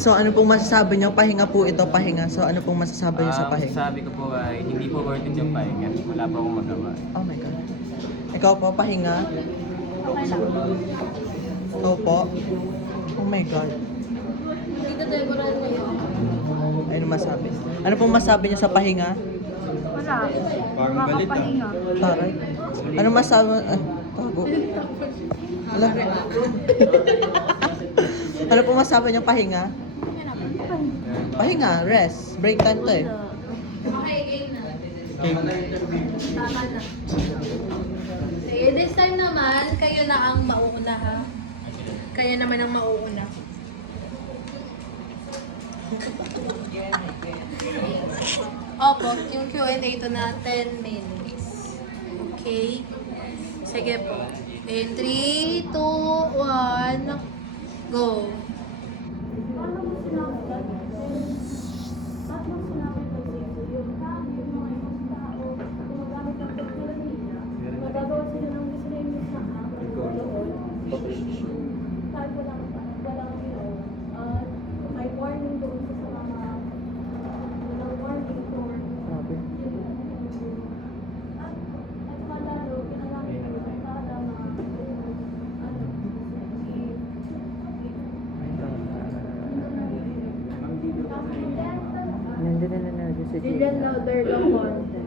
So ano pong masasabi niyo? Pahinga po ito, pahinga. So ano pong masasabi niyo sa pahinga? Sabi ko po ay hindi po worth it yung pahinga. Wala po akong magawa. Oh my God. Ikaw po, pahinga? Okay lang. Ikaw po? Oh my God. Dito Deborah na yun. Ano masabi? Ano pong masabi niyo sa pahinga? Wala. Parang galit, ah. Pahinga. Taray. Ano masabi? Tago. Wala. Ano pong masabi niyo pahinga? Pahinga, rest. Break time to eh. Okay, game na. Tama na. Okay, this time naman, kayo na ang mauuna ha. Kayo naman ang mauuna. Opo, yung Q&A ito na 10 minutes. Okay? Sige po. In 3, 2, 1, go! Nandiyan na si Jillian louder lang konti.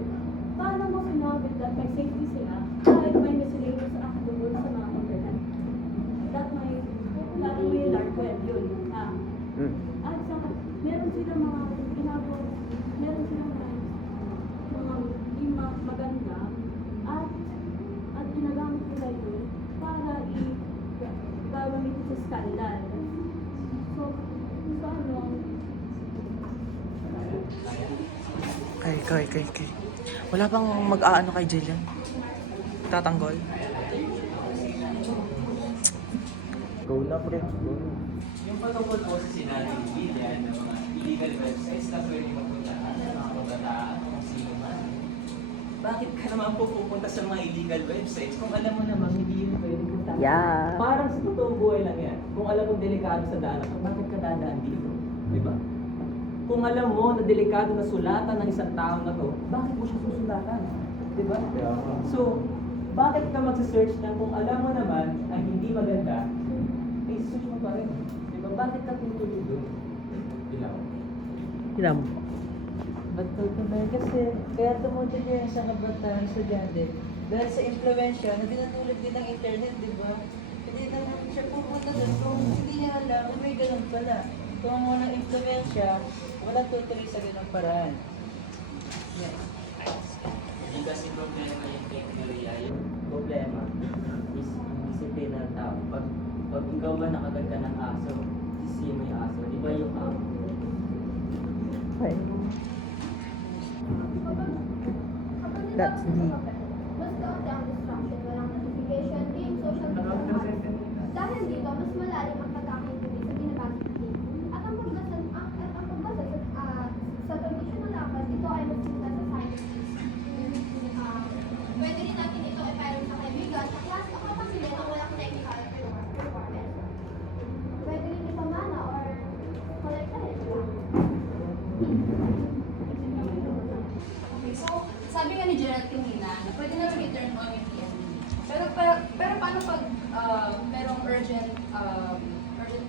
Paano mo sinabi that may safety sila kahit may miscellaneous act doon sa mga internet? That may dark web yun. At saka, meron silang mga ginagawa, meron silang mga hindi maganda at ginagamit nila yun para i-gawamit sa skandal. So ano, Kay. Wala bang mag-aano kay Jillian? Tatanggol? Go na, pre. Go na. Yung patungkol po sa sinabi ni Jillian ng mga illegal websites na pwede mapuntahan ng mga kabataan kung sino man. Bakit ka naman po pupunta sa mga illegal websites kung alam mo naman hindi yun pwede puntahan? Yeah. Parang sa totoong buhay lang yan. Kung alam mong delikado sa daan, bakit ka dadaan dito? Di ba? Kung alam mo na delikado na sulatan ng isang tao na to, bakit mo siya susulatan? Di ba? So, bakit ka magsa-search ng kung alam mo naman ay hindi maganda, eh search mo pa rin. Di ba? Bakit ka tutuloy doon? Ilam. Ba't tutuloy? Kasi kaya tumutuloy yan sa kabataan estudyante. Dahil sa impluensya na dinatulog din ng internet, di ba? Hindi naman siya pupunta doon kung hindi niya alam, may ganun pala. Kung walang impluensya, walang tutuloy sa ganung paraan. Yan. Hindi kasi problema yung teknolohiya. Yung problema is disiplina ng tao. Pag ikaw ba nakagat ka ng aso, sisiyo mo yung aso, di ba yung amo? Okay. That's deep. Mas kaunti ang distraction, walang notification, game, social media. Dahil dito, mas malalim ang pagkakaintindi sa ginagamit natin. At ang pagbasa sa traditional na apat, ito ay magsimula sa science. Pwede rin natin ito i-parent sa kaibigan, sa class, o kapasili na walang technical requirement. Pwede rin ipamana or kolektahin. Okay, so sabi nga ni Gerald kanina na pwede na i-turn on yung PMD. Pero paano pag merong urgent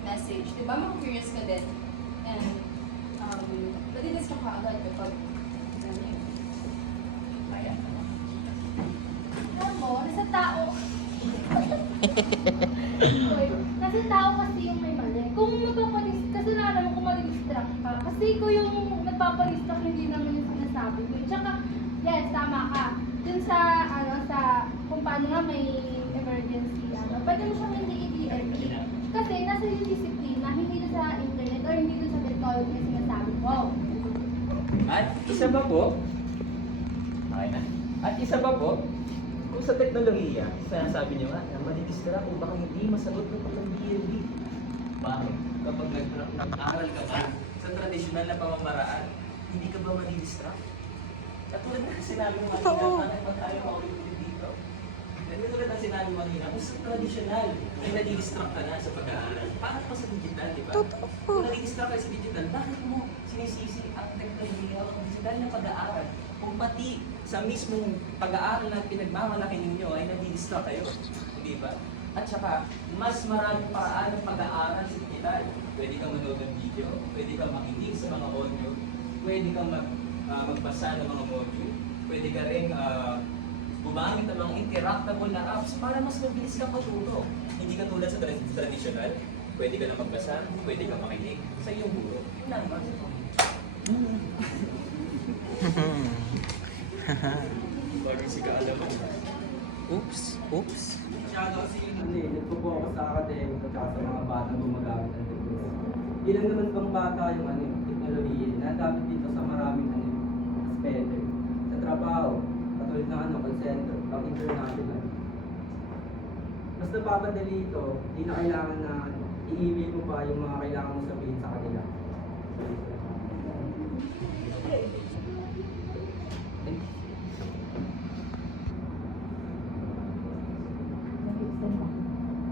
message, di ba? Mag-curious ka din. And madilis ka agad kapag kaya. Alam mo, nasa tao. Nasa tao kasi yung may mali. Kung kasalanan mo kung mag-distract ka. Kasi ikaw yung nagpapadistract, hindi naman yung sinasabi ko. Tsaka, yes, tama ka. Dun sa, kung paano nga may emergency, pwede mo siyang hindi i-DLP. Kasi nasa yung disiplina, hindi na sa internet or hindi na sa technology yung sinasabi ko. At isa ba po? Okay na. At isa ba po? Kung sa teknolohiya, sinasabi niyo nga, na madidistract o baka hindi masagot ng pag-DLD. Bakit? Kapag nag-aaral ka ba sa tradisyonal na pamamaraan, hindi ka ba madidistract? Katulad na sinabi mo kanina, paano pa tayo maulit dito? Tulad ng sinabi mo kanina, kung sa traditional ay nadidistract ka na sa pag-aaral, paano pa sa digital, di ba? Totoo. Kung nadidistract ka sa digital, bakit mo sinisisi ang teknolohiya o ang digital na pag-aaral? Kung pati sa mismong pag-aaral na pinagmamalaki ninyo ay nadidistract kayo, di ba? At saka, mas maraming paraan ng pag-aaral sa digital. Pwede kang manood ng video, pwede kang makinig sa mga audio, pwede kang magbasa ng mga module, pwede ka rin gumamit ng mga interactable na apps para mas mabilis kang matuto. Hindi ka tulad sa traditional, pwede ka na magbasa, pwede kang makinig sa iyong guro. Yun lang ba? Bagay si kaalaman. Oops. Oops. Masyado kasi yun nagpo-focus sa academic at saka sa mga batang gumagamit ng teknolohiya. Ilan naman bang bata yung teknolohiya na dapat dito sa maraming aspeto. Sa trabaho, katulad ng call center, pang international. Mas napapadali ito, hindi na kailangan na i-email mo pa yung mga kailangan mo sabihin sa kanila.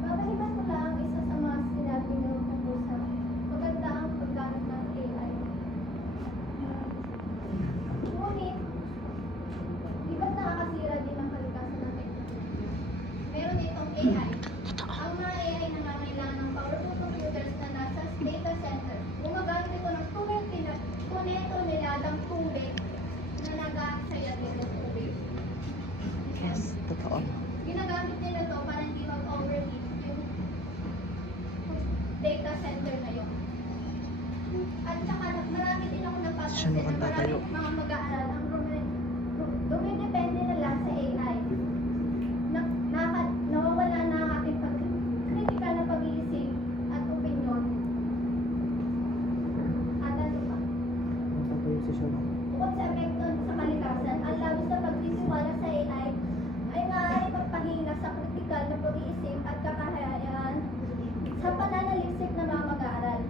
Babalikan ko lang isa sa mga sinabi niyo tungkol sa maganda ang paggamit ng AI. Ngunit, di ba't nakakasira din ang kalikasan ng teknolohiya? Meron itong AI. Ang mga AI na nangangailangan ng powerful computers na nasa data center. Gumagamit ito ng tonelalang tubig na nag-aasaya din ng tubig. Yes, totoo. Ginagamit nila to para hindi mag-overheat yung data center na yun. At saka marami din ako napapansin Saan na naman tatayo? maraming mga mag-aaral ang dumidepende na lang sa AI. Nawawala na ang ating critical na pag-iisip at opinion. At ano pa? Bukod sa epekto sa kalikasan, ang labis na pagtitiwala sa AI ay maaaring magpahina sa kritikal na pag-iisip at kakayahan sa pananaliksik ng mga mag-aaral.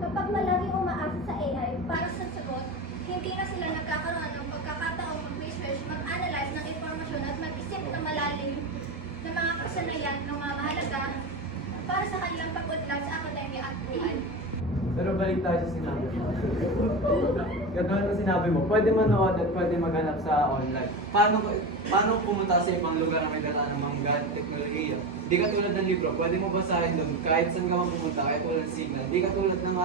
Kapag malaging umaasa sa AI para sa sagot, hindi na sila nagkakaroon ng pagkakataong mag-research, mag-analyze ng informasyon at mag-isip na malalim ng mga kasanayan ng mga mahalaga para sa kanilang pag-unlad sa akademya at buhay. Pero balik tayo sa sinabi mo. Katulad ng sinabi mo, pwede manood at pwede maghanap sa online. Paano pumunta sa ibang lugar na may dala ng mga gamit teknolohiya? Di katulad ng libro, pwede mo basahin doon kahit saan ka man pumunta, kahit walang signal. Di katulad ng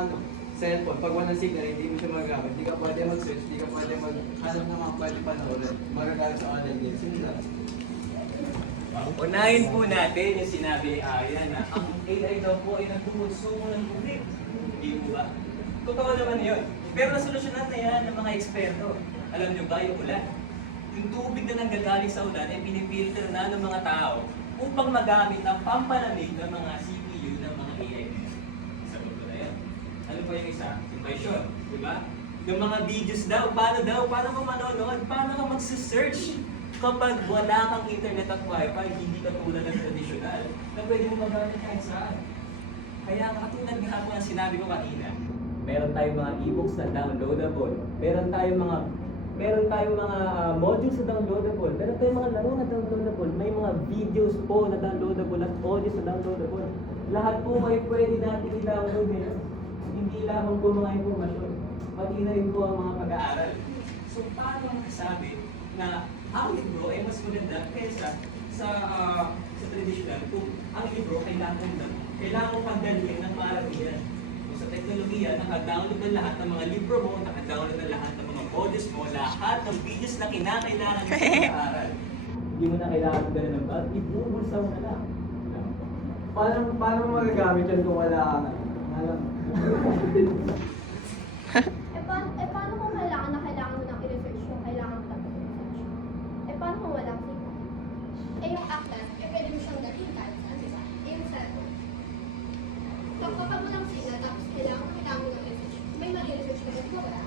cellphone, pag walang signal, hindi mo siya magagamit. Di ka pwede mag-search, di ka pwede maghanap ng mga pwede panoorin. Magagamit sa online games. Yun lang. Unahin po natin yung sinabi ni Aya na ang AI daw po ay nagkukonsumo ng tubig. Hindi po ba? Totoo naman yun. Pero nasolusyonan na yan ng mga eksperto. Alam nyo ba yung ulan? Yung tubig na nanggagaling sa ulan ay pinipilter na ng mga tao upang magamit ang pampalamig ng mga CPU ng mga AI. Sagot ko na yan. Ano pa yung isa? Invitation. Di ba? Yung mga videos daw, paano ka manonood, paano ka magsisearch kapag wala kang internet at wifi, hindi ka tulad ng traditional, na pwede mo magamit kahit saan. Kaya katulad nga po ang sinabi ko kanina, meron tayong mga e-books na downloadable, meron tayong mga modules na downloadable, meron tayong mga laro na downloadable, may mga videos po na downloadable at audios na downloadable. Lahat po kayo pwede natin i-download ngayon. Hindi lamang po mga informasyon, pati na rin po ang mga pag-aaral. So paano masasabi na ang libro ay mas maganda kaysa sa traditional kung ang libro kailangan mo pandalhin ng maarabihan. Kung sa teknolohiya, naka-download na lahat ng mga libro mo, naka-download na lahat ng mga modules mo, lahat ng videos na kinakailangan mo sa pag-aaral. Hindi mo na kailangan ganun ng bag, ibubulsa mo na lang. Paano mo magagamit yun kung wala kang alam? Paano kung kailangan mo nang i-research yung kailangan mo tapos i-research? Paano kung walang signal? Yung atlas, pwede mo siyang gawin kahit saan, di ba? Yung cellphone. So, kapag walang signal, tapos kailangan mo ng research, may mag-research ka rin, wala.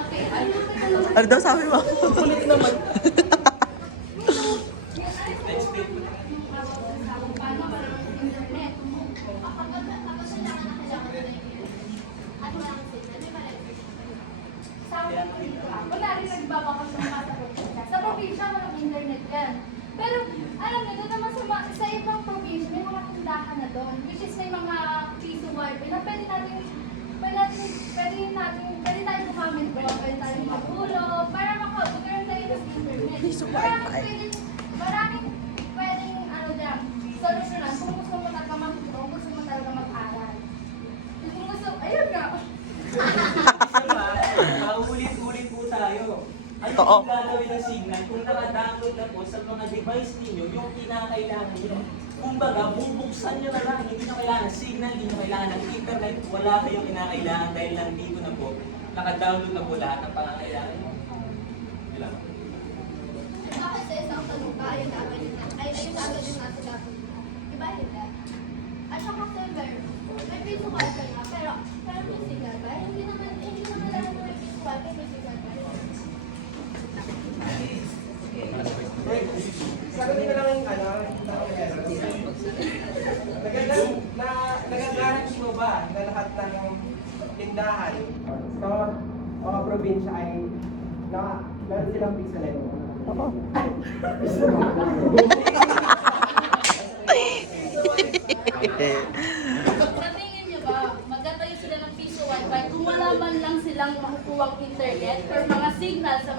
Okay, Ano daw sabi mo? Kulit naman. paano ba ng internet? Kapag kailangan mo na internet, at walang signal, may mag-research ka rin. Sa akin po dito wala rin nagbabaka sa mga sa probinsya. Sa okay siya, walang internet yan. Pero, alam niyo, doon naman sa ibang probinsya, may mga tindahan na doon, which is may mga piso wifi na pwede tayo gumamit doon, pwede tayo magulog, para magkaroon tayo ng internet. Piso wifi. Maraming pwedeng, solusyonan kung gusto mo talaga kung gusto mo talaga mag-aral. Kung gusto, ayun nga. Paulit-ulit po tayo. Ano Oo. yung gagawin ng signal kung naka-download na po sa mga device ninyo yung kinakailangan nyo? Kumbaga, bubuksan nyo na lang, hindi nyo kailangan ng signal, hindi nyo kailangan ng internet, wala kayong kinakailangan dahil nandito na po, naka-download na po lahat ng pangangailangan nyo. Ilan? Bakit sa isang tanong ka, ayun agad yung nasa dapat. Diba hindi? At saka server, may piso wifi nga, pero may signal ba? Hindi naman lahat na may piso wifi, may signal ba? Sagutin ko lang yung nagagaranti mo ba na lahat ng tindahan sa mga probinsya ay meron silang piso na yun? Sa tingin niyo ba, magtatayo sila ng piso wifi kung wala man lang silang makukuhang internet or mga signal sa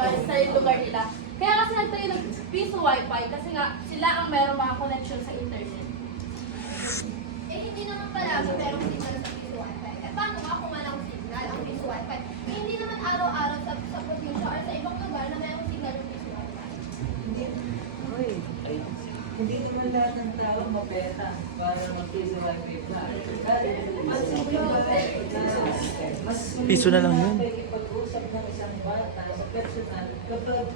lugar nila? Kaya kasi nagtayo ng piso wifi kasi nga sila ang meron mga connection sa internet. Eh, hindi naman palagi merong signal sa piso wifi. Eh, paano nga kung walang signal ang piso wifi? Eh, hindi naman araw-araw sa probinsya or sa ibang lugar na merong signal yung piso wifi. Hindi naman lahat ng tao mapeta para mag-piso wifi pa. Mas Piso na lang yun. Pag-usap ng isang bata sa personal kapag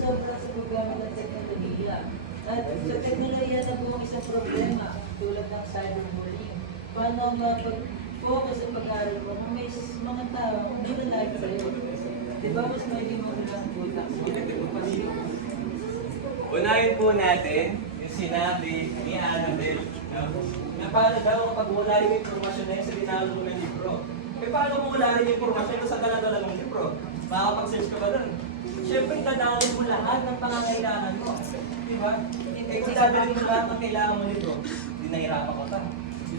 sobra sa programa ng teknolohiya. At sa teknolohiya na po ang isang problema tulad ng cyberbullying. Paano mapag-focus sa pag-aaral mo kung may mga tao hindi na like sa'yo? Di ba mas may magulang butak mo? Unahin po natin yung sinabi ni Annabelle, no? Na paano daw kapag wala rin yung impormasyon na yun sa dinalo mo ng libro. Eh paano mo wala rin yung impormasyon sa dala-dala ng libro? Makakapag-search ka ba doon? Siyempre, dadalhin mo lahat ng pangangailangan mo. Di ba? Eh kung dadalhin mo lahat ng kailangan mo libro, hindi nahirapan ka pa.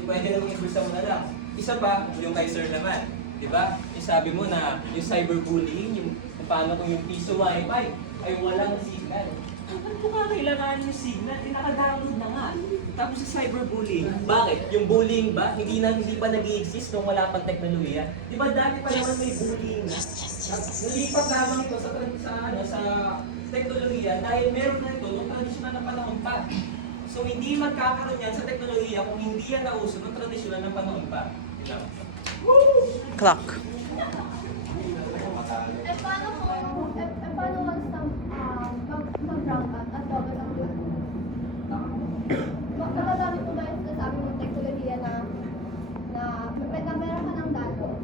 Pwede namang ibulsa mo na lang. Isa pa, yung kay Sir naman. Di ba? Yung sabi mo na yung cyberbullying, yung paano kung yung piso wifi ay walang signal. Ano po nga kailangan yung signal? Naka-download na nga. Tapos sa cyberbullying, bakit? Yung bullying ba, hindi pa nag-i-exist nung wala pang teknolohiya? Di ba dati pa naman may bullying na? Nalipat lamang ito sa teknolohiya dahil meron na ito nung tradisyonal na panahon pa. So hindi magkakaroon yan sa teknolohiya kung hindi yan nauso nung tradisyonal na panahon pa. Clock. Eh, paano mag-rank up at double ang plan? Nakagamit mo ba yung sinasabi mong teknolohiya na meron ka ng datos?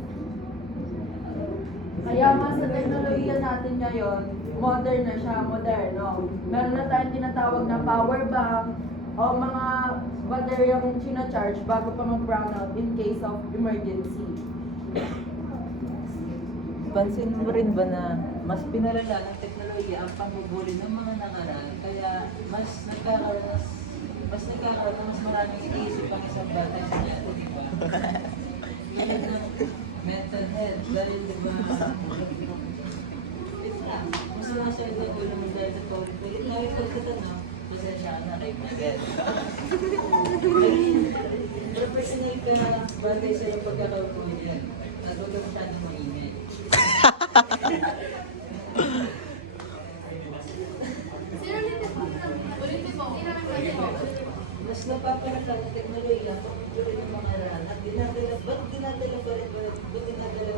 Kaya nga sa teknolohiya natin ngayon, modern na siya, moderno. Meron na tayong tinatawag na power bank o mga bateryang charge bago pa mag-brownout in case of emergency. Pansin mo rin ba na mas pinalala ng teknolohiya ang pamubuli ng mga nangaral, kaya mas nagkakaroon ng mas maraming iniisip ang isang bata sa natin, di ba? Kaya ng mental health, dahil di ba, mas nasa ito ko naman dahil sa paulit-ulit. Nakikot sa tanong, pasensya ka na kay Miguel. Pero personal ka, bagay sa iyong pagkakaupo niyan, natuto masyadong maingay. Mas napapanaglan ng teknolohiya kung tuloy ng mga aral at ba't dinadala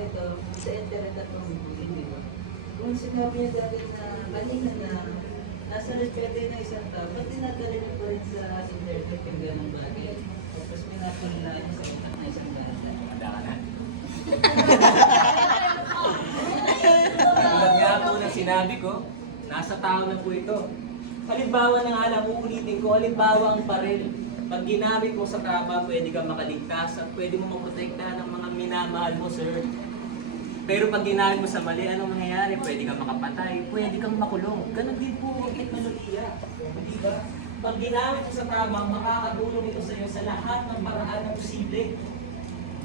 ito sa internet at pamibulin, di ba? Kung sinabi niya dati na kanina na nasa respeto ng isang tao, ba't dinadala niya pa rin sa internet yung ganong bagay? Tapos pinapalala niya sa utak na isang gano'n. Handa ka na. Tulad nga po ng sinabi ko, nasa tao na po ito. Halimbawa na nga lang, uulitin ko, halimbawa ang baril. Pag ginamit mo sa tama, pwede kang makaligtas at pwede mo maprotektahan ng mga minamahal mo, sir. Pero pag ginamit mo sa mali, anong mangyayari? Pwede kang makapatay, pwede kang makulong. Ganon din po ang teknolohiya. Di ba? Pag ginamit mo sa tama, makakatulong ito sa iyo sa lahat ng paraan na posible.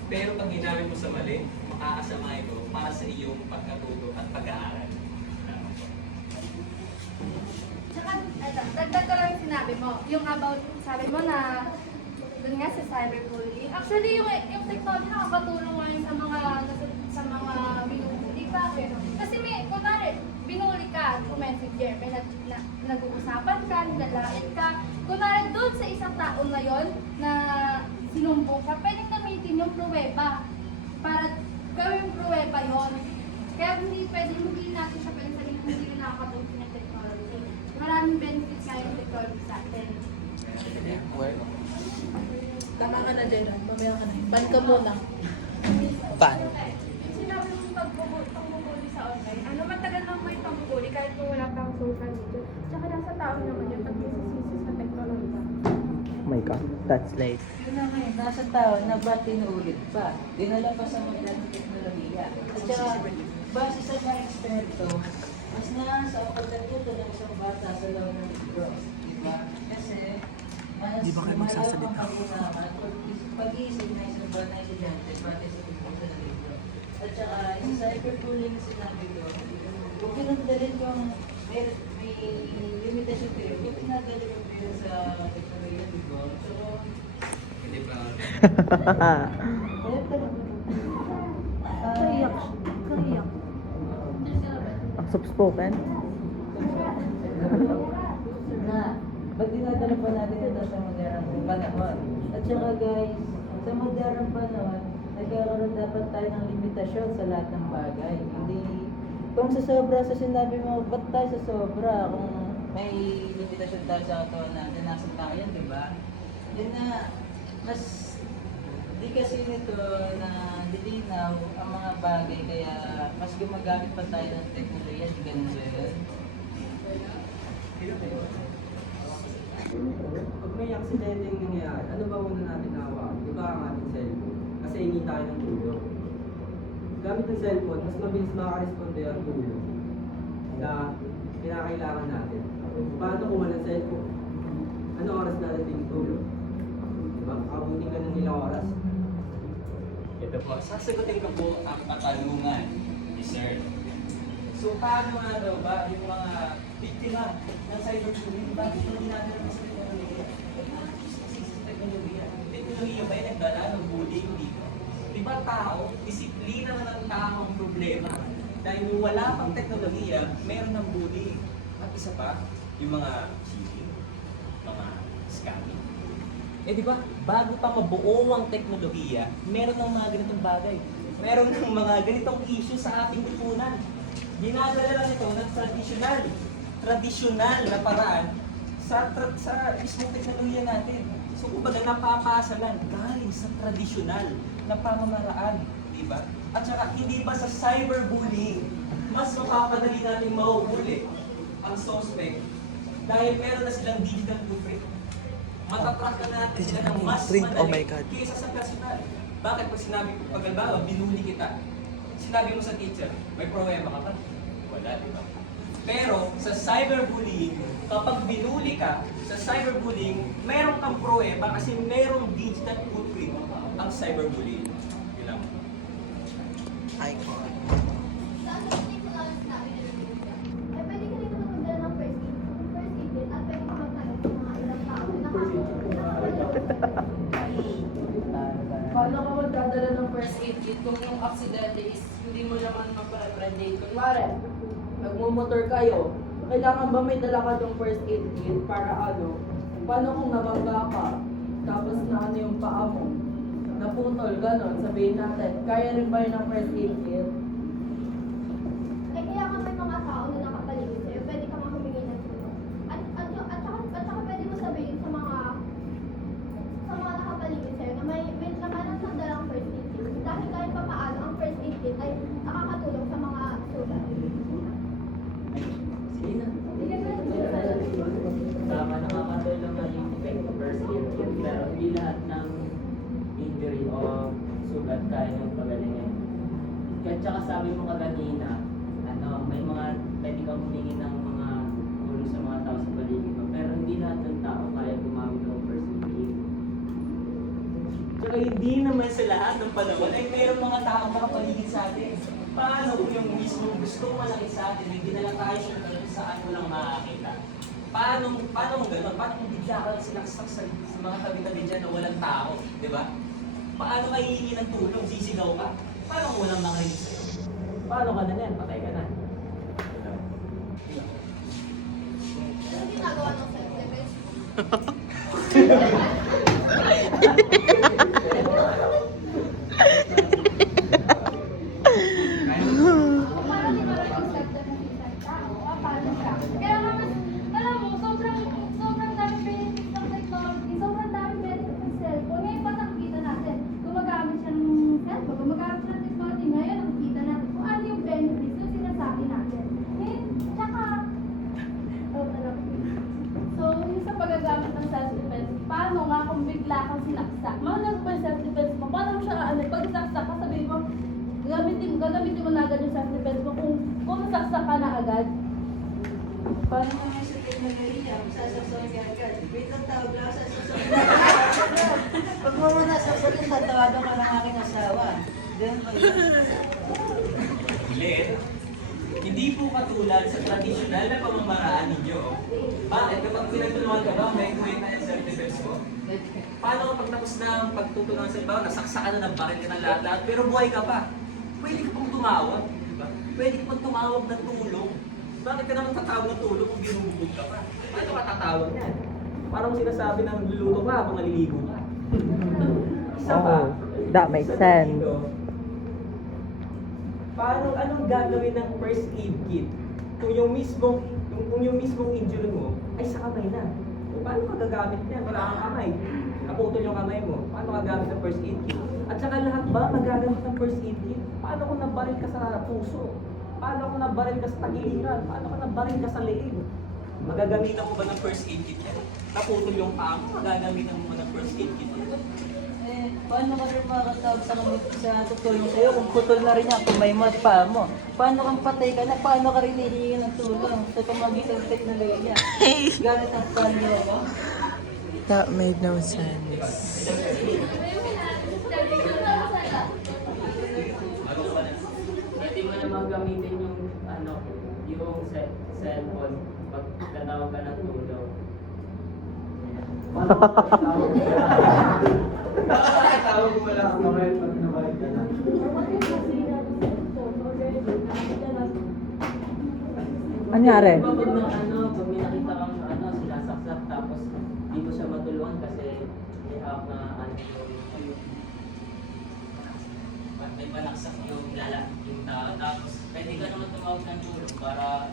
Pero pag ginamit mo sa mali, makakasama ito para sa iyong pagkatuto at pag-aaral. Tsaka, dagdag ko lang yung sinabi mo, yung about, sabi mo na, dun nga sa cyberbullying. Actually, yung technology nakakatulong ngayon sa mga binubuli. Bakit? Kasi may, kunwari, binuli ka through messenger, may nag-uusapan ka, nilalait ka. Kunwari, doon sa isang tao na yon na sinumbong ka, pwedeng gamitin yung pruweba para gawing pruweba yon. Kaya hindi natin siya pwedeng sabihin kung hindi nakakatulong yung technology. Maraming benefits nga yung technology sa atin. Tama ka na, Jayron. Mamaya ka na. Ban ka muna. Ban. Sinabi mo pagbubuli sa online, matagal nang may pagbubuli kahit kung wala pang social media. Tsaka nasa tao naman yung pag-isisisi sa teknolohiya. Oh my God, that's late. Yun na ngayon, nasa tao na ba't tinuulit pa? Dinala pa sa modernong teknolohiya. At saka, base sa mga eksperto, mas nasa ang pagkatuto ng isang bata sa loob ng libro. Diba? Kasi, mas Di ba kayo magsasalita? ang pag-unaman o pag-iisip na isang bata estudyante pati sa pagpunta ng libro. At saka, yung cyberbullying sinabi ko, kung pinagdalin kong may limitasyon kayo, kung pinagdalin ko kayo sa teknolohiya, diba? So, Hindi pa. kaya talaga. Kaiyak. Kaiyak. Ang soft-spoken? Na, ba't dinadala pa natin ito sa modernong panahon? At saka guys, sa modernong panahon, nagkakaroon dapat tayo ng limitasyon sa lahat ng bagay. Hindi, kung sa sobra sa sinabi mo, ba't tayo sa sobra? Kung may limitasyon tayo sa katawan natin, nasa tayo yan, di ba? Yun na, mas di kasi nito na dilinaw ang mga bagay, kaya mas gumagamit pa tayo ng teknolohiya, di ganun ba yun? Pag may aksidente yung nangyayari, ano ba muna natin hawakan? Di ba ang ating cellphone? Kasi hindi tayo ng tulong. Gamit ng cellphone, mas mabilis makaresponde ang tulong na kinakailangan natin. Paano kung walang cellphone? Ano oras natin yung tulong? Diba? Abutin ka ng ilang oras. Ito po, sasagutin ko po ang katanungan ni Sir. So, paano nga daw ba yung mga biktima ng cyberbullying? Bakit hindi natin naman sa teknolohiya? Teknolohiya ba yung nagdala ng bullying dito? Diba tao, disiplina na ng tao ang problema. Dahil kung wala pang teknolohiya, meron ng bullying. At isa pa, yung mga cheating, mga scamming. Eh di ba, bago pa mabuo ang teknolohiya, meron ng mga ganitong bagay. Meron ng mga ganitong issue sa ating lipunan. Ginadala lang ito ng tradisyonal na paraan sa mismong teknolohiya natin. So kumbaga napapasa lang galing sa tradisyonal na pamamaraan, di ba? At saka hindi ba sa cyberbullying, mas mapapadali natin mahuhuli ang suspect dahil meron na silang digital footprint. Matatrack na natin sila ng mas Print, oh my madali God. kaysa sa personal. Bakit pag sinabi ko, pag halimbawa, binuli kita, sinabi mo sa teacher, may problema ka ba? Wala, di ba? Pero sa cyberbullying, kapag binuli ka, sa cyberbullying, meron kang pruweba kasi merong digital footprint ang cyberbullying. Yun lang. Icon. Sa ano hindi ko lang sinabi na pwede ka rin magdala ng first aid. First aid din, at pwede ka magtanong ng mga ilang tao na Paano ka magdadala ng first aid kit kung yung aksidente is hindi mo naman mapare-prendate? Kunwari, nagmumotor kayo, kailangan ba may dala ka ng first aid kit para ano? Paano kung nabangga ka, tapos na ano yung paa mo? Naputol, ganon, sabihin natin, kaya rin ba yun ng first aid kit? Eh, kaya ka may mga tao na nakapaligid sa'yo, pwede ka humingi ng tulong. At saka pwede mo sabihin sa mga nakapaligid sa'yo na may nakalang ng dalang first aid kit. Dahil kahit pa paano, ang first aid kit ay nakakatulong sa mga sugat. Sige na. Tama, nakakatulong na yung first aid kit, pero hindi lahat ng injury o sugat kaya yung pagalingin. Kaya tsaka sabi mo kanina, may mga pwede kang humingi ng mga tulong sa mga tao sa paligid mo. Pero hindi lahat ng tao kaya gumamit ng first aid. Tsaka hindi naman sa lahat ng panahon ay mayroong mga taong makapaligid sa atin. Paano kung yung mismo gusto malaki sa atin, hindi na lang tayo siya kung saan mo lang makakita? Paano kung gano'n? Paano kung bigla ka lang sinaksak sa mga tabi-tabi dyan na walang tao? Di ba? Paano ka hihingi ng tulong? Sisigaw ka? Paano kung walang makinig sa'yo? Paano ka na yan? Patay ka na. Ano ginagawa ng self-defense? Parang di maraming self-defense ng isang tao. Paano siya? Kaya nga mas, alam mo, sobrang dami benefits ng technology, sobrang dami benefits ng cellphone. Ngayon pa nakikita natin, gumagamit siya ng cellphone, gumagamit siya ng technology. Ngayon nakikita natin kung ano yung benefits yung sinasabi natin. Tsaka, so, yung sa paggagamit ng self-defense, paano nga kung bigla kang sinaksak? Mahal ba yung self-defense mo? Paano mo siya, pag sinaksak ka, sabihin mo, gagamitin mo na agad yung self-defense mo kung nasaksak ka na agad. Paano naman sa teknolohiya? Sasaksakin ka agad. Wait lang, tawag lang, sasaksakin ka agad. Pag mo muna sasaksakin, tatawagan ka ng aking asawa. Ganun ba yun? Glenn, hindi po katulad sa tradisyonal na pamamaraan ninyo. Bakit? Kapag pinagtulungan ka ba, may kwenta yung self-defense mo? Paano kapag tapos na ang pagtutulungan sa iba, nasaksakan na ng baril ka ng lahat-lahat, pero buhay ka pa? Pwede ka pang tumawag, di ba? Pwede ka pang tumawag ng tulong. Bakit ka naman tatawag ng tulong kung binububog ka pa? Paano ka tatawag niyan? Parang sinasabi na luluto ka habang naliligo ka. Isa pa. That makes isa sense. dito, anong gagawin ng first aid kit kung yung mismong injury mo ay sa kamay na? Paano ka gagamit niyan? Wala kang kamay. Naputol yung kamay mo. Paano ka gagamit ng first aid kit? At saka lahat ba magagamit ng first aid kit? Paano kung nabaril ka sa puso? Paano kung nabaril ka sa tagiliran? Paano kung nabaril ka sa leeg? Magagamitan mo ba ng first aid kit yan? Naputol yung paa mo, magagamitan mo ba ng first aid kit yan? Paano ka rin makakatawag sa tutulong sa'yo kung putol na rin yan, kung may mat pa mo? Paano kang patay ka na? Paano ka rin hihingi ng tulong sa pamagitan ng teknolohiya? Gamit ang kalyo mo? That made no sense. Pwede mo naman gamitin yung cellphone pag tatawag ka ng tulong. Tawag mo lang ang kamay pag nabalik ka na. Anyari? Pag may nakita kang sinasaksak tapos di mo siya matulungan kasi may hawak na May panaksak yung tao, tapos pwede ka naman tumawag ng tulong para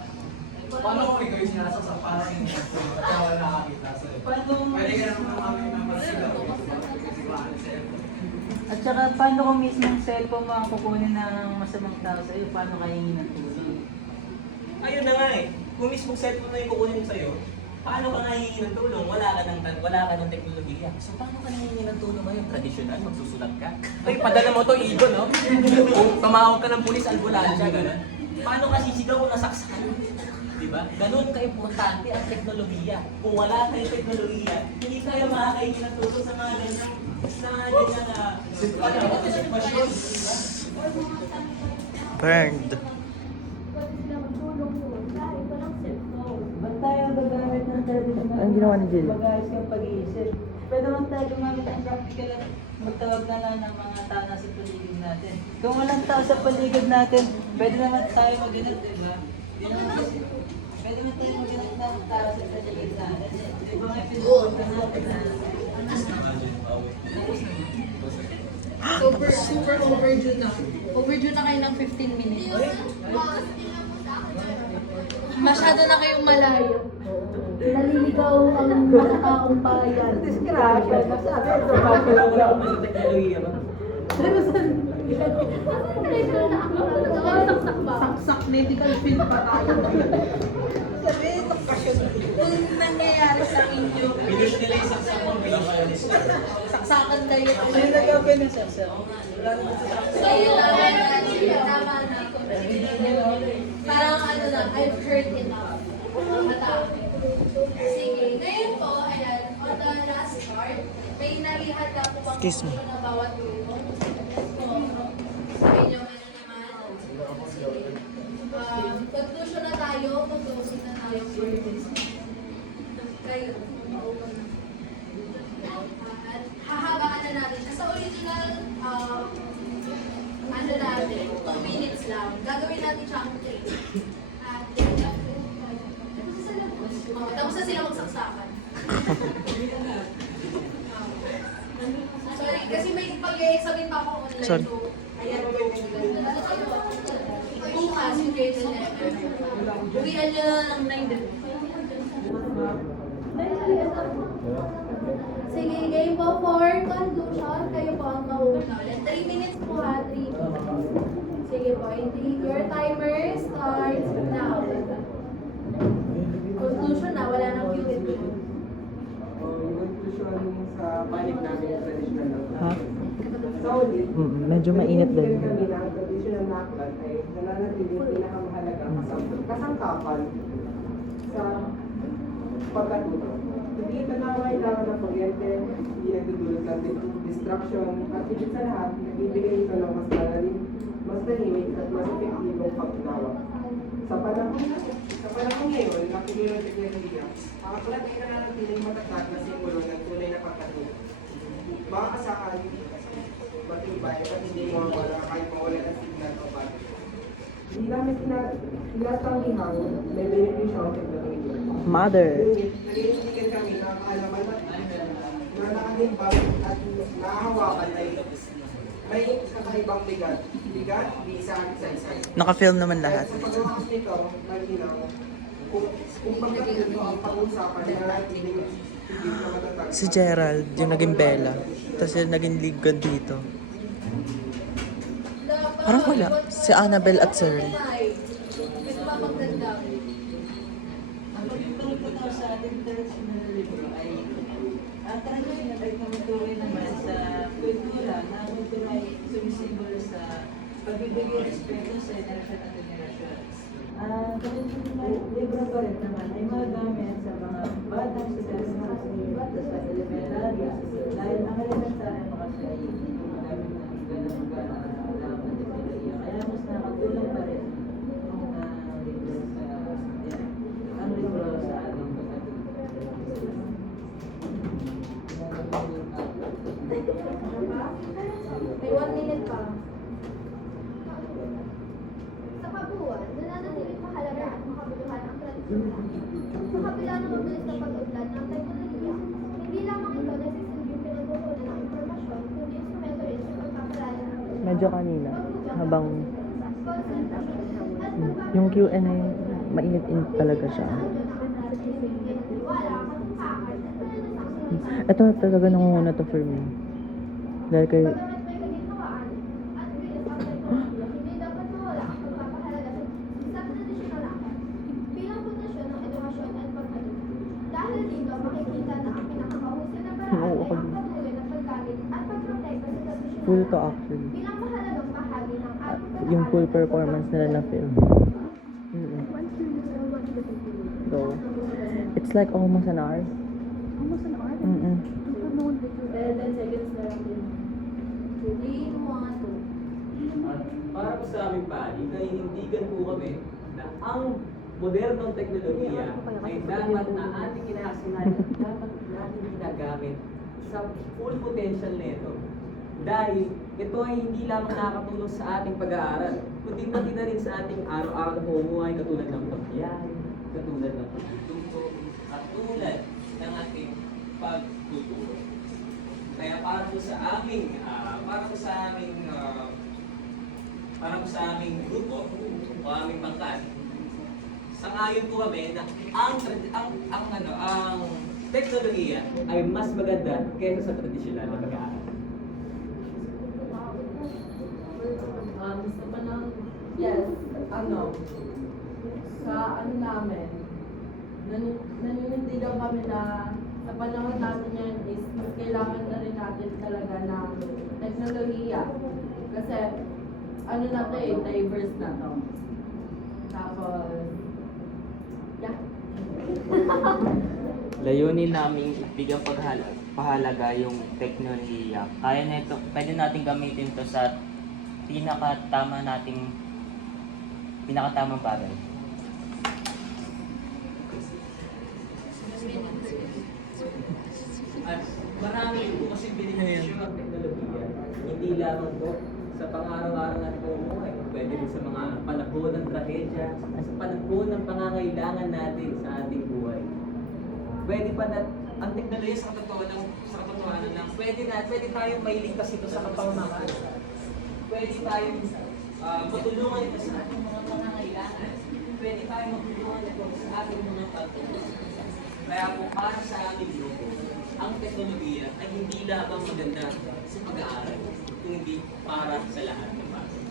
Paano kung ikaw yung sinasaksak para sa inyo? Kaya wala nakakita sa'yo. Pwede ka naman kami ng marasigaw. At saka, paano kung mismong cellphone mo ang kukunin ng masamang tao sa'yo? Paano ka hingi ng tulong? ayun na nga eh. Kung mismong cellphone na yung kukunin sa'yo, paano ka nahihingi ng tulong? Wala ka ng teknolohiya. So paano ka nahihingi ng tulong ngayon? Traditional, magsusulat ka? Ay, padala mo to, Igon, no? Tumawag ka ng pulis, ambulansya, gano'n. Paano ka sisigaw kung nasaksakan? Diba? Ganun ka-importante ang teknolohiya. Kung wala kayong teknolohiya, hindi kayo makakahingi ng tulong sa mga ganyan sitwasyon. Diba? Burned. Pwede sila magtulong doon dahil walang cellphone. Ba't tayo gagamit ng traditional? Ang ginawa ni Jill? Mag-ayos kang pag-iisip. Pwede naman tayo gumamit ng practical at magtawag na lang ng mga tao na sa paligid natin. Kung walang tao sa paligid natin, pwede naman tayo mag-inap, di ba? Yun naman kasi. Pwede naman tayo mag-inap ng tao sa paligid natin. Di ba nga pinupunta natin na Super overdue na. Overdue na kayo ng 15 minutes. Masyado na kayong malayo. Naliligaw ang mga taong bayan. disgrasya. Nasabi ito. Wala ka sa teknolohiya ba? Saksak ba? Saksak medical field pa tayo. Sabihin, nakasyon. Kung nangyayari sa inyo, Pinush nila yung saksak mo, pinush. saksakan kayo. Sino nag-open ng sarsa? Wala naman sa So, yung tama Parang ano lang, I've heard enough. Matapos. Sige, ngayon po, ayan, on the last part, may nalihat lang po bang Excuse me. ng bawat grupo. Let's go. Sabi niyo, ano naman? Sige. Conclusion na tayo, mag-closing na tayo. Kayo. At hahabaan na natin. Sa original, ano natin, 2 minutes lang. Gagawin natin siyang 3. At, tapos na sila magsaksakan. Sorry, kasi may pag-e-examine pa ako online. Sorry. So, ayan. Bukas, yung grade 11. Uwian nyo na ng 9 din. Sige, game po for conclusion. Kayo po ang mauuna ulit. 3 minutes po ha, 3 minutes. Sige po, your timer starts now. Conclusion na, wala nang Q&A. Yung conclusion sa panig namin yung traditional na Ha? Sa ulit, Medyo mainit din. kami na ang traditional na aklat ay nananatili yung pinakamahalaga kasangkapan sa pagkatuto. Hindi ito na kailangan ng kuryente, hindi nagdudulot ng distraction, at higit sa lahat, nagbibigay ito ng mas malalim, mas tahimik at mas epektibong pagtunawa. Sa panahon ngayon, nakikinig ng teknolohiya, ang aklat ay nananatiling matatag na simbolo ng tunay na pagkatuto. Mga kasakal, matibay at hindi mawawala kahit mawala ng signal o battery. Hindi namin tinatangihang may benepisyo ang teknolohiya. Mother. Ngunit, naninindigan kami na kaalaman na nakalimbag at nahahawakan ay may kakaibang bigat. Bigat, di isa at isa-isa. Naka-film naman lahat. Sa pagwakas nito, naginaw, kung bakit ito ang pag-uusapan na hindi na matatag. Si Gerald, yung naging Bella. Tapos yung naging lead god dito. Parang wala. Si Annabelle at Cyril. Ito ba magdagdag? Ang pagpuputaw sa ating traditional libro ay ang traditional ay tumutuloy naman sa kultura na ito ay sumisimbolo sa pagbibigay respeto sa henerasyon at henerasyon. Ang traditional libro pa rin naman ay magamit sa mga batang bata sa elementarya dahil ang elementarya mga siya ay magamit ng ganang-ganang alam at teknolohiya. Kaya mas nakatulong pa rin ang libro sa ang libro sa ating May 1 minute pa. Sa kabuuan, nananatiling mahalaga at makabuluhan ang tradisyon. Sa kabila ng mabilis na pag-unlad ng teknolohiya, hindi lamang ito nagsisilbing pinagkukunan ng impormasyon, kundi instrumento rin sa pagpapalala ng kultura. Medyo kanina, habang Concentration at yung Q&A, mainit-init talaga siya. Ito talaga nangunguna to for me. Dahil kay... hindi dapat mawala ang pagpapahalaga sa tradisyonal aklat bilang pundasyon ng edukasyon at pagkatuto. Dahil dito, makikita na ang pinakamahusay na paraan Oo, ay ako ang din. patuloy na paggamit at pagprotekta sa tradisyonal Full to aklat actually. bilang mahalagang bahagi ng ating Yung full pag-aaral at performance nila na film. So, it's like almost an hour. Almost an hour? 10 seconds na lang din. 3, 1, 2. At para po sa aming panig, naiintindigan po kami na ang modernong teknolohiya ay dapat na ating kinakasinan at dapat natin ginagamit sa full potential nito. Dahil ito ay hindi lamang nakakatulong sa ating pag-aaral, kundi pati na rin sa ating araw-araw na pamumuhay katulad ng pagbiyahe, katulad ng pagtututo, at tulad ng ating pagtuturo. Kaya para po sa aming grupo o aming pangkat, sang-ayon po kami na ang teknolohiya ay mas maganda kaysa sa tradisyonal na pag-aaral. Sa panahon, yes, sa namin, naninindigan kami na sa panahon natin yan is mas kailangan na rin natin talaga ng teknolohiya. Kasi, na to diverse na to. Tapos, yeah. Layunin namin bigyan pahalaga yung teknolohiya. Kaya na ito, pwede natin gamitin to sa pinakatamang bagay. At maraming posibilidad ng teknolohiya. Hindi lamang po sa pang-araw-araw natin bumuhay, pwede rin sa mga panahon ng trahedya, sa panahon ng pangangailangan natin sa ating buhay. Pwede pa na ang teknolohiya sa katotohanan ng pwede tayong mailigtas ito sa kapahamakan. Pwede tayong matulungan ito sa ating mga pangangailangan. Pwede tayong matulungan ito sa ating mga pagtutunan. Kaya po para sa aming grupo, ang teknolohiya ay hindi lamang maganda sa pag-aaral, kundi para sa lahat ng bagay.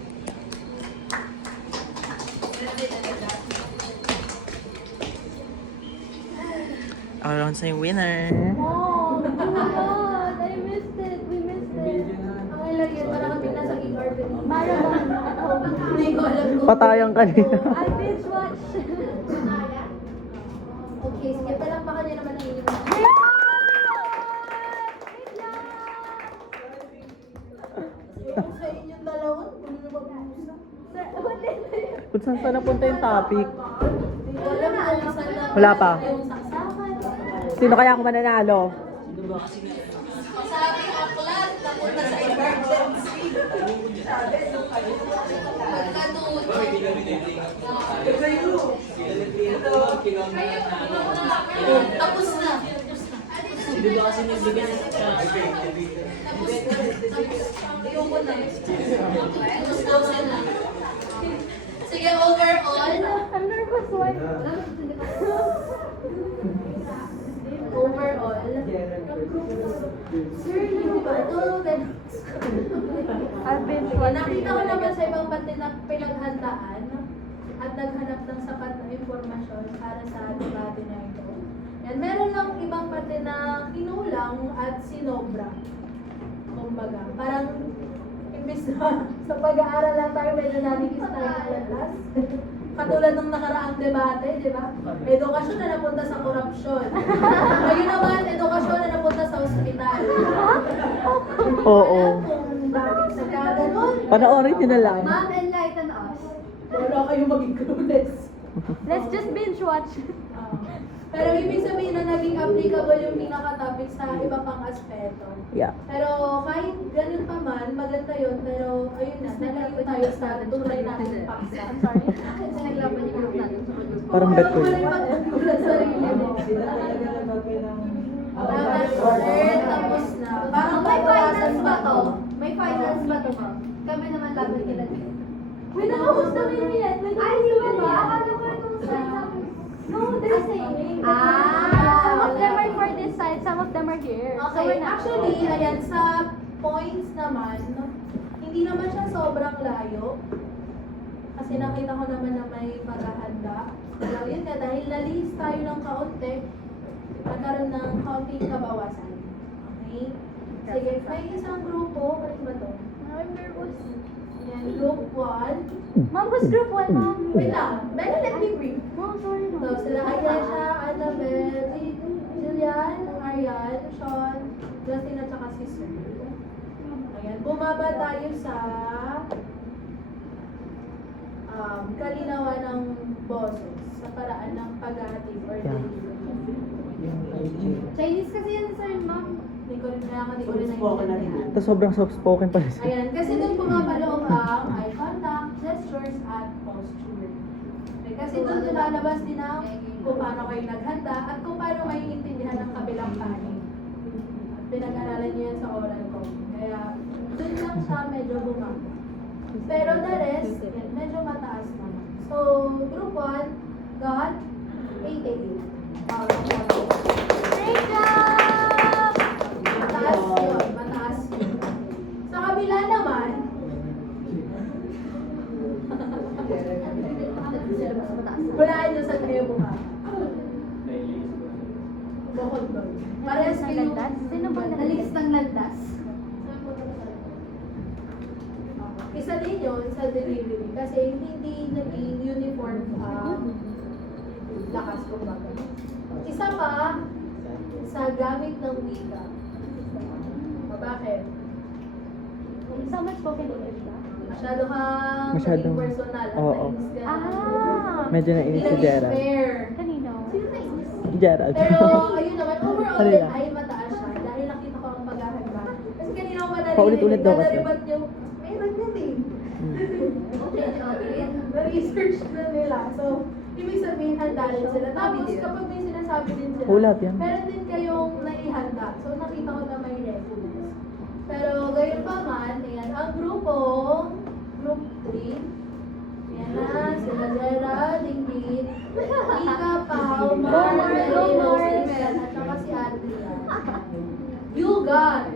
Around sa yung winner. Oh my God! I missed it! We missed it! Ang ilang yun, parang kami nasa King Urban. Marathon at home. Hindi ko alam kung... Patayang kanina. I binge watch. Okay, sige, palakpakan niyo naman ang inyong... Yung sa inyong dalawa, kung ano mag-uusap. Kung saan saan napunta yung topic? Hindi ko alam kung saan na... Wala pa. Yung saksakan. Sino kaya ang mananalo? Sa ating aklat, napunta sa emergency. Tapos na. Hindi ba kasi nagbigay ng Ayoko na. Tapos na. Sige, overall. I'm nervous. Why? Overall. Sir, hindi ba ito? I've binge watch. Nakita ko naman sa ibang pinaghandaan at naghanap ng sapat na impormasyon para sa debate na ito. Yan, meron lang ibang pati na kinulang at sinobra. Kumbaga, parang imbis na sa pag-aaral lang tayo, medyo naligis tayo ng landas. Katulad ng nakaraang debate, di ba? Edukasyon na napunta sa korupsyon. Ngayon naman, edukasyon na napunta sa ospital. Oo. Alam kung bakit sa ganun. Panoorin nyo na lang. Ma'am, enlighten us. Wala kayong maging clueless. Let's just binge watch. Pero ibig sabihin na naging applicable yung pinaka-topic sa iba pang aspeto. Yeah. Pero kahit ganun pa man, maganda yun. Pero ayun na, nalayo tayo sa tunay natin paksa. I'm sorry. Kasi naglaban yung group natin sa pag-group. Parang bet ko Wala yun. yung magkukulat sa sarili mo. Sila talaga nagkakailang... Tapos na. Parang May finals ba to? to? May finals ba to, ma'am? Kami naman laban kila din. Wait, nakapos na rin yan. Wait, Ay, di ba ba? Akala ko itong slide namin. No, they're saying. Some of them are for this side, some of them are here. So Okay, we're not. actually, ayan, sa points naman, hindi naman siya sobrang layo. Kasi nakita ko naman na may paghahanda. Pero yun nga, dahil na-list tayo ng kaunti, magkaroon ng kaunting kabawasan. Okay? Sige, may isang grupo, ano ba to? I'm nervous. Yan, group 1. Mom, who's group 1, Mom? Wait lang, Bella, let me brief. Oh, sorry, Mom. So, sila Ayesha, Annabelle, Julian, Arian, Sean, Justin at saka si Sir. Ayan, bumaba tayo sa kalinawan ng boses sa paraan ng paghahatid or delivery. Chinese kasi yan, sir, ma'am. Hindi ko rin naiintindihan. Tapos sobrang soft-spoken pala siya. Ayan, kasi doon pumapaloob ang eye contact, gestures, at posture. Okay, kasi doon lalabas din ang kung paano kayo naghanda at kung paano kayo intindihan ng kabilang panig. At pinag-aralan niyo yan sa oral ko. Kaya doon lang siya medyo bumaba. Pero the rest, yan, medyo mataas naman. So, group 1 got 88. Great job! Mataas yun, mataas yun. Sa kabila naman, hulaan nyo sa kayo bumaba. Bukod doon. Parehas kayo. Sino ba Nalis ng landas. Isa din yun sa delivery kasi hindi naging uniform lakas kumbaga. Isa pa sa gamit ng wika. Bakit? So much spoken English ba? Masyado kang Masyadong- maging personal at Oo. nainis ka. Medyo nainis si Gerald. fair. Kanino? Sino nainis? Gerald. Pero ayun naman, overall Ano din lang? ay mataas siya dahil nakita ko ang paghahanda. Kasi kanina ko pa Paulit-ulit daw kasi. naribat yung, meron yan eh. Okay, na-research na nila. So, ibig sabihin, handa rin sila. Tapos, kapag may sinasabi din sila, Hulat yan. meron din kayong naihanda. So, nakita ko na may readiness. Pero, gayon pa man, ayan, ang grupo, group 3, ayan na, sila Gerald, Ingrid, Ika, Pao, Mar, Mary, Rose, at saka si Adrian. You got